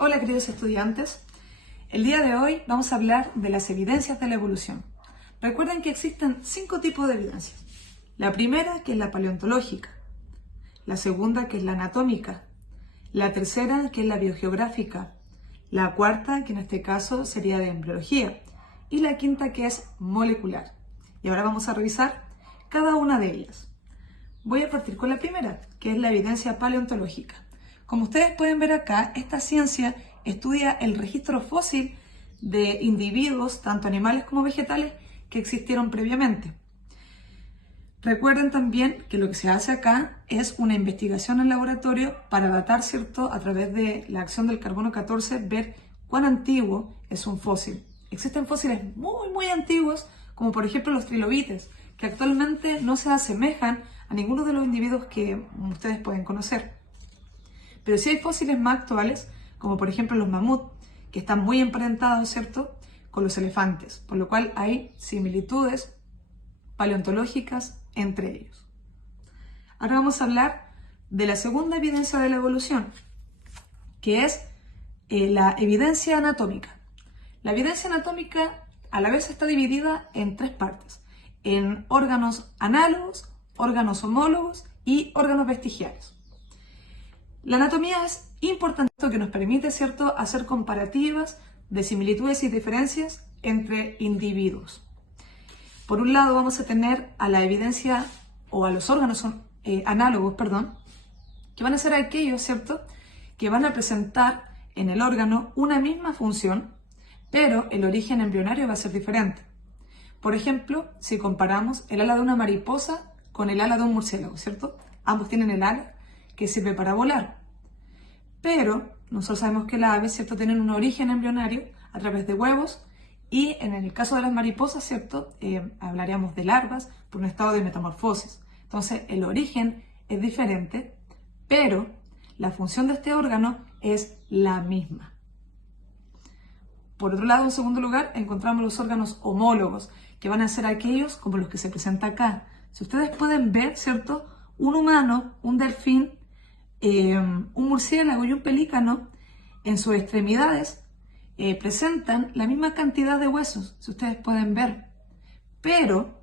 Hola queridos estudiantes, el día de hoy vamos a hablar de las evidencias de la evolución. Recuerden que existen 5 tipos de evidencias. La primera, que es la paleontológica, la segunda, que es la anatómica, la tercera, que es la biogeográfica, la cuarta, que en este caso sería de embriología, y la quinta, que es molecular. Y ahora vamos a revisar cada una de ellas. Voy a partir con la primera, que es la evidencia paleontológica. Como ustedes pueden ver acá, esta ciencia estudia el registro fósil de individuos, tanto animales como vegetales, que existieron previamente. Recuerden también que lo que se hace acá es una investigación en laboratorio para datar, ¿cierto?, a través de la acción del carbono 14, ver cuán antiguo es un fósil. Existen fósiles muy antiguos, como por ejemplo los trilobites, que actualmente no se asemejan a ninguno de los individuos que ustedes pueden conocer. Pero sí hay fósiles más actuales, como por ejemplo los mamut, que están muy emparentados, ¿cierto?, con los elefantes, por lo cual hay similitudes paleontológicas entre ellos. Ahora vamos a hablar de la segunda evidencia de la evolución, que es la evidencia anatómica. La evidencia anatómica a la vez está dividida en 3 partes, en órganos análogos, órganos homólogos y órganos vestigiales. La anatomía es importante, que nos permite, ¿cierto?, hacer comparativas de similitudes y diferencias entre individuos. Por un lado vamos a tener a la evidencia o a los órganos análogos, que van a ser aquellos, ¿cierto?, que van a presentar en el órgano una misma función, pero el origen embrionario va a ser diferente. Por ejemplo, si comparamos el ala de una mariposa con el ala de un murciélago, ¿cierto? Ambos tienen el ala que sirve para volar. Pero nosotros sabemos que las aves, ¿cierto?, tienen un origen embrionario a través de huevos, y en el caso de las mariposas, ¿cierto?, hablaríamos de larvas por un estado de metamorfosis. Entonces, el origen es diferente, pero la función de este órgano es la misma. Por otro lado, en segundo lugar, encontramos los órganos homólogos, que van a ser aquellos como los que se presenta acá. Si ustedes pueden ver, ¿cierto?, un humano, un delfín, un murciélago y un pelícano, en sus extremidades presentan la misma cantidad de huesos, si ustedes pueden ver, pero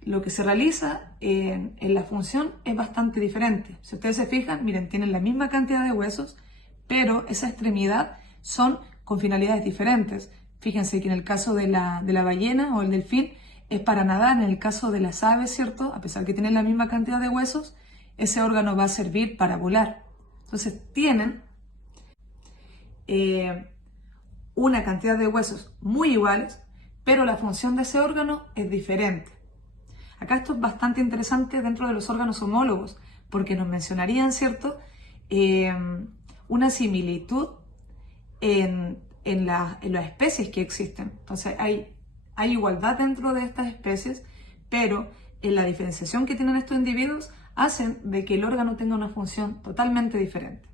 lo que se realiza en la función es bastante diferente. Si ustedes se fijan, miren, tienen la misma cantidad de huesos, pero esa extremidad son con finalidades diferentes. Fíjense que en el caso de la ballena o el delfín es para nadar. En el caso de las aves, ¿cierto?, a pesar que tienen la misma cantidad de huesos, ese órgano va a servir para volar. Entonces tienen una cantidad de huesos muy iguales, pero la función de ese órgano es diferente. Acá esto es bastante interesante dentro de los órganos homólogos, porque nos mencionarían, ¿cierto?, una similitud en las especies que existen. Entonces hay igualdad dentro de estas especies, pero en la diferenciación que tienen estos individuos hacen de que el órgano tenga una función totalmente diferente.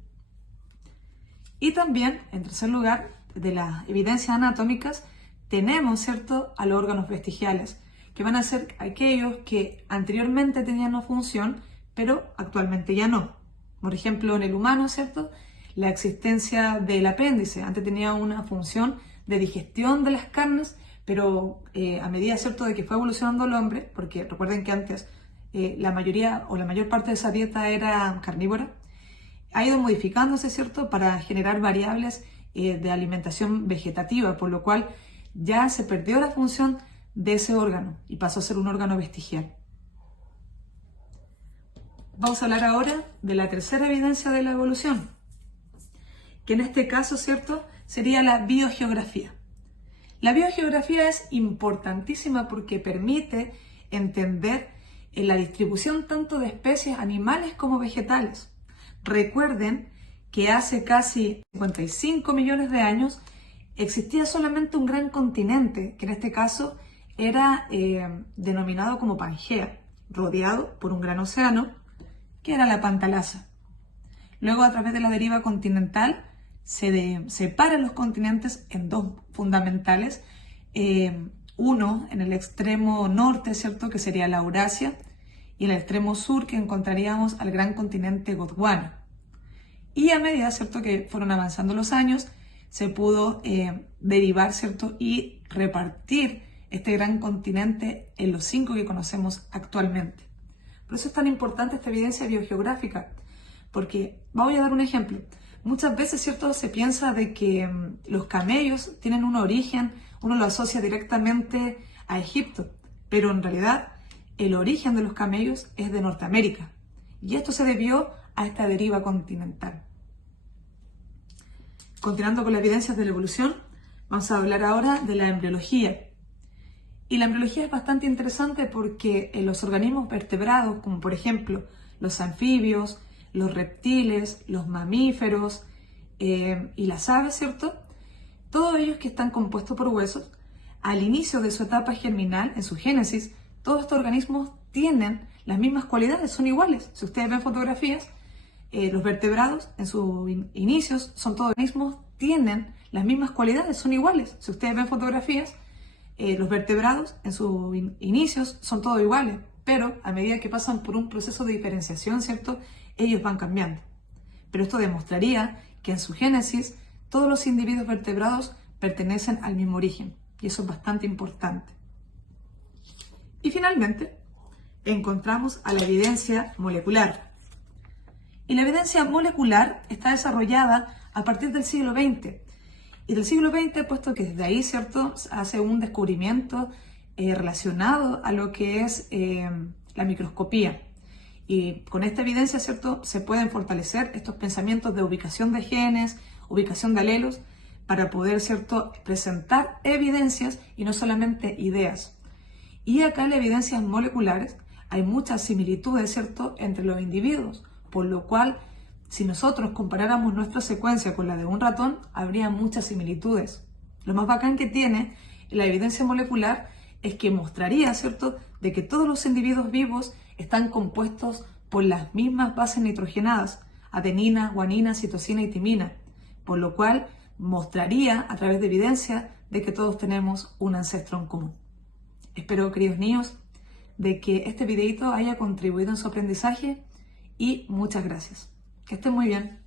Y también, en tercer lugar, de las evidencias anatómicas, tenemos, ¿cierto?, a los órganos vestigiales, que van a ser aquellos que anteriormente tenían una función, pero actualmente ya no. Por ejemplo, en el humano, ¿cierto?, la existencia del apéndice. Antes tenía una función de digestión de las carnes, pero a medida, ¿cierto?, de que fue evolucionando el hombre, porque recuerden que antes la mayor parte de esa dieta era carnívora, ha ido modificándose, ¿cierto?, para generar variables de alimentación vegetativa, por lo cual ya se perdió la función de ese órgano y pasó a ser un órgano vestigial. Vamos a hablar ahora de la tercera evidencia de la evolución, que en este caso, ¿cierto?, sería la biogeografía. La biogeografía es importantísima porque permite entender la distribución tanto de especies animales como vegetales. Recuerden que hace casi 55 millones de años existía solamente un gran continente, que en este caso era denominado como Pangea, rodeado por un gran océano, que era la Pantalasa. Luego, a través de la deriva continental, se separan los continentes en 2 fundamentales. Uno en el extremo norte, ¿cierto?, que sería la Eurasia, y en el extremo sur, que encontraríamos al gran continente Gondwana. Y a medida, ¿cierto?, que fueron avanzando los años, se pudo derivar, ¿cierto?, y repartir este gran continente en los 5 que conocemos actualmente. Por eso es tan importante esta evidencia biogeográfica, porque voy a dar un ejemplo. Muchas veces, ¿cierto?, se piensa de que los camellos tienen un origen, uno lo asocia directamente a Egipto, pero en realidad el origen de los camellos es de Norteamérica. Y esto se debió a esta deriva continental. Continuando con las evidencias de la evolución, vamos a hablar ahora de la embriología. Y la embriología es bastante interesante porque en los organismos vertebrados, como por ejemplo los anfibios, los reptiles, los mamíferos y las aves, ¿cierto?, todos ellos que están compuestos por huesos, al inicio de su etapa germinal, en su génesis, todos estos organismos tienen las mismas cualidades, son iguales. Si ustedes ven fotografías, los vertebrados en sus inicios son todos organismos, tienen las mismas cualidades, son iguales. Si ustedes ven fotografías, los vertebrados en sus inicios son todos iguales, pero a medida que pasan por un proceso de diferenciación, ¿cierto?, ellos van cambiando. Pero esto demostraría que en su génesis todos los individuos vertebrados pertenecen al mismo origen, y eso es bastante importante. Y finalmente, encontramos a la evidencia molecular. Y la evidencia molecular está desarrollada a partir del siglo XX. Y del siglo XX, puesto que desde ahí, ¿cierto?, hace un descubrimiento relacionado a lo que es la microscopía. Y con esta evidencia, ¿cierto?, se pueden fortalecer estos pensamientos de ubicación de genes, ubicación de alelos, para poder, ¿cierto?, presentar evidencias y no solamente ideas. Y acá en las evidencias moleculares hay muchas similitudes, ¿cierto?, entre los individuos, por lo cual, si nosotros comparáramos nuestra secuencia con la de un ratón, habría muchas similitudes. Lo más bacán que tiene la evidencia molecular es que mostraría, ¿cierto?, de que todos los individuos vivos están compuestos por las mismas bases nitrogenadas, adenina, guanina, citosina y timina, por lo cual mostraría a través de evidencia de que todos tenemos un ancestro en común. Espero, queridos niños, de que este videito haya contribuido en su aprendizaje y muchas gracias. Que estén muy bien.